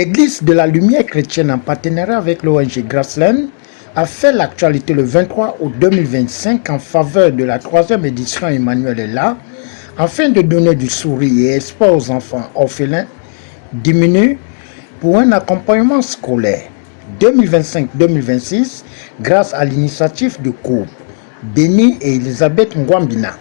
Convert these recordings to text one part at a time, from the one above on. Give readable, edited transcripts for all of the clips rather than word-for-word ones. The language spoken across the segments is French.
L'Église de la Lumière chrétienne, en partenariat avec l'ONG Graceland, a fait l'actualité le 23 août 2025 en faveur de la 3e édition Emmanuel est là, afin de donner du sourire et espoir aux enfants orphelins diminués pour un accompagnement scolaire 2025-2026 grâce à l'initiative de couple Béni et Elisabeth Ngwambina.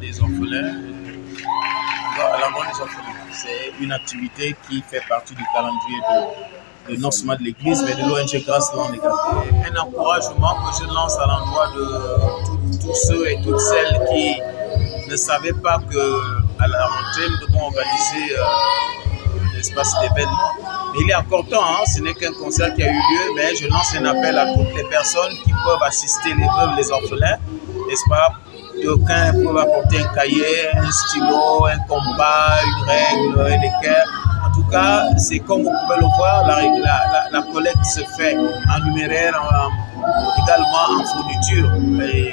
Des orphelins, à l'endroit des orphelins. C'est une activité qui fait partie du calendrier non seulement de l'Église, mais de l'ONG Graceland également. Un encouragement que je lance à l'endroit de tous ceux et toutes celles qui ne savaient pas qu'à la rentrée, nous devons organiser cet événement. Mais il est encore temps, hein? Ce n'est qu'un concert qui a eu lieu, mais je lance un appel à toutes les personnes qui peuvent assister les veuves, les orphelins, n'est-ce pas? D'aucuns peuvent apporter un cahier, un stylo, un compas, une règle, un équerre. En tout cas, c'est comme vous pouvez le voir, la collecte se fait en numéraire, également en fourniture. Et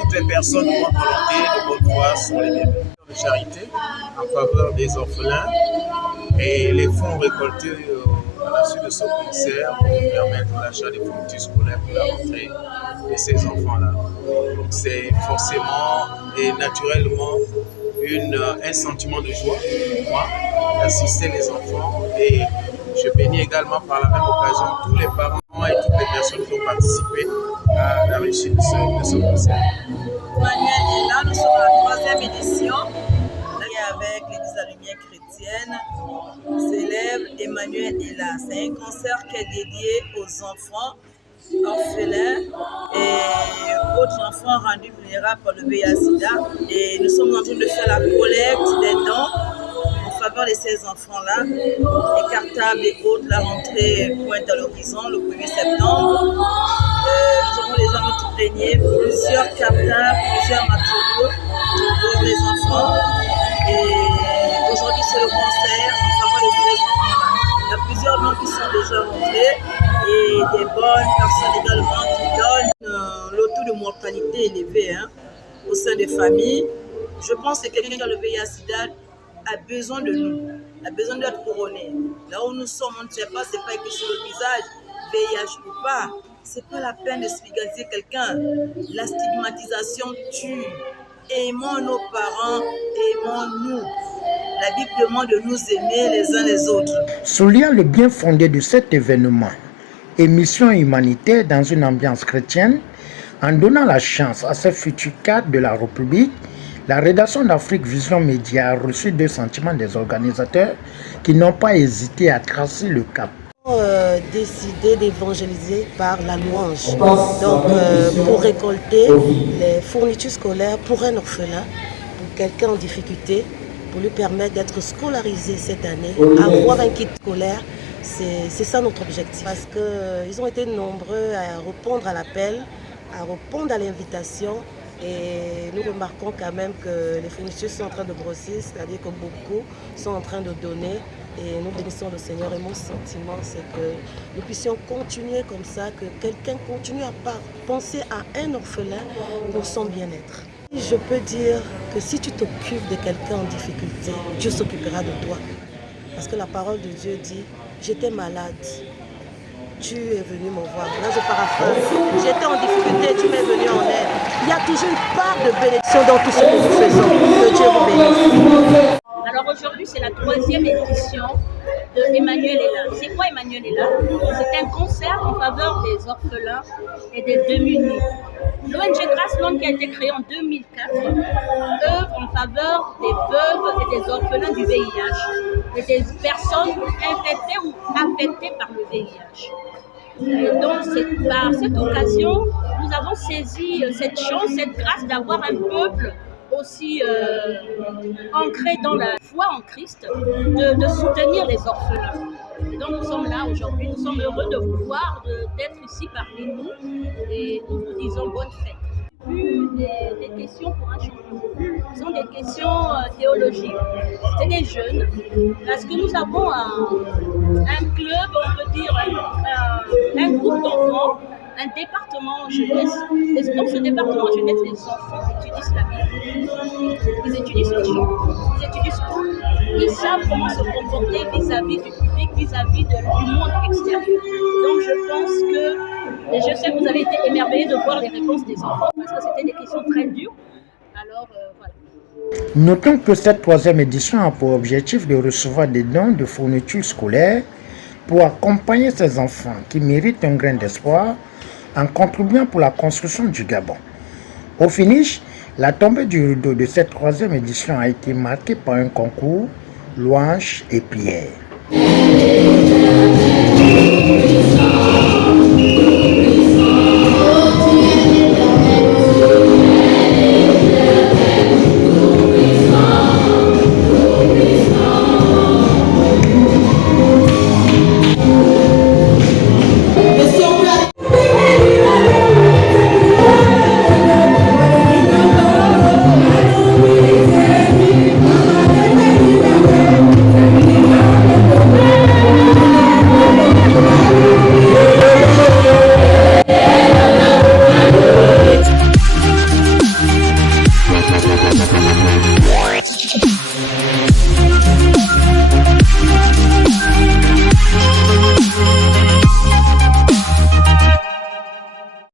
toutes les personnes de bonne volonté, de bonne foi sont les bienvenues. De charité en faveur des orphelins et les fonds récoltés à la suite de ce concert pour permettre l'achat des fournitures scolaires pour la rentrée de ces enfants-là. Donc c'est forcément et naturellement un sentiment de joie pour moi d'assister les enfants, et je bénis également par la même occasion tous les parents et toutes les personnes qui ont participé à la réussite de ce concert. Emmanuel est là, nous sommes à la 3e édition. Avec l'Église de la Lumière chrétienne, célèbre Emmanuel est là. C'est un concert qui est dédié aux enfants orphelins et autres enfants rendus vulnérables par le VIH-Sida. Et nous sommes en train de faire la collecte des dons en faveur de ces enfants-là. Les cartables et autres, la rentrée pointe à l'horizon le 1er septembre. Nous avons déjà notre grenier, plusieurs cartables, plusieurs matériaux pour les enfants. Et aujourd'hui, c'est le concert en faveur de ces enfants-là. Il y a plusieurs noms qui sont déjà rentrés et des bonnes personnes également qui donnent le taux de mortalité élevé au sein des familles. Je pense que quelqu'un qui a le VIH-Sida a besoin de nous, a besoin d'être couronné. Là où nous sommes, on ne sait pas, c'est pas écrit sur le visage, VIH ou pas. C'est pas la peine de stigmatiser quelqu'un. La stigmatisation tue. Aimons nos parents, aimons-nous. La Bible demande de nous aimer les uns les autres. Soulignant le bien fondé de cet événement, émission humanitaire dans une ambiance chrétienne, en donnant la chance à ces futurs cadres de la République, la rédaction d'Afrique Vision Média a reçu 2 sentiments des organisateurs qui n'ont pas hésité à tracer le cap. Décidé d'évangéliser par la louange. Donc, pour récolter les fournitures scolaires pour un orphelin, pour quelqu'un en difficulté, pour lui permettre d'être scolarisé cette année, avoir un kit scolaire, c'est ça notre objectif. Parce qu'ils ont été nombreux à répondre à l'appel, à répondre à l'invitation. Et nous remarquons quand même que les fournitures sont en train de grossir, c'est-à-dire que beaucoup sont en train de donner. Et nous bénissons le Seigneur, et mon sentiment, c'est que nous puissions continuer comme ça, que quelqu'un continue à penser à un orphelin pour son bien-être. Je peux dire que si tu t'occupes de quelqu'un en difficulté, Dieu s'occupera de toi. Parce que la parole de Dieu dit, j'étais malade, tu es venu me voir. Là, je paraphrase. J'étais en difficulté, tu m'es venu en aide. Il y a toujours une part de bénédiction dans tout ce que nous faisons. Que Dieu vous bénisse. Alors aujourd'hui, c'est la 3e édition de Emmanuel est là. C'est quoi Emmanuel est là? C'est un concert en faveur des orphelins et des démunis. L'ONG Graceland, qui a été créée en 2004, œuvre en faveur des veuves et des orphelins du VIH et des personnes infectées ou affectées par le VIH. Et donc, par cette occasion, nous avons saisi cette chance, cette grâce d'avoir un peuple aussi ancrés dans la foi en Christ, de soutenir les orphelins. Et donc nous sommes là aujourd'hui, nous sommes heureux de vous voir, d'être ici parmi nous et nous vous disons bonne fête. Des questions pour un changement. Ce sont des questions théologiques. C'est des jeunes, parce que nous avons un club, on peut dire, un groupe d'enfants, un département jeunesse. Et dans ce département jeunesse, les enfants étudient la Bible, ils étudient le chant, ils étudient sport. Ils savent comment se comporter vis-à-vis du public, vis-à-vis du monde extérieur. Donc je pense que, et je sais que vous avez été émerveillés de voir les réponses des enfants, parce que c'était des questions très dures. Alors voilà. Notons que cette 3e édition a pour objectif de recevoir des dons de fournitures scolaires pour accompagner ces enfants qui méritent un grain d'espoir en contribuant pour la construction du Gabon. Au finish, la tombée du rideau de cette 3e édition a été marquée par un concours, louanges et prières.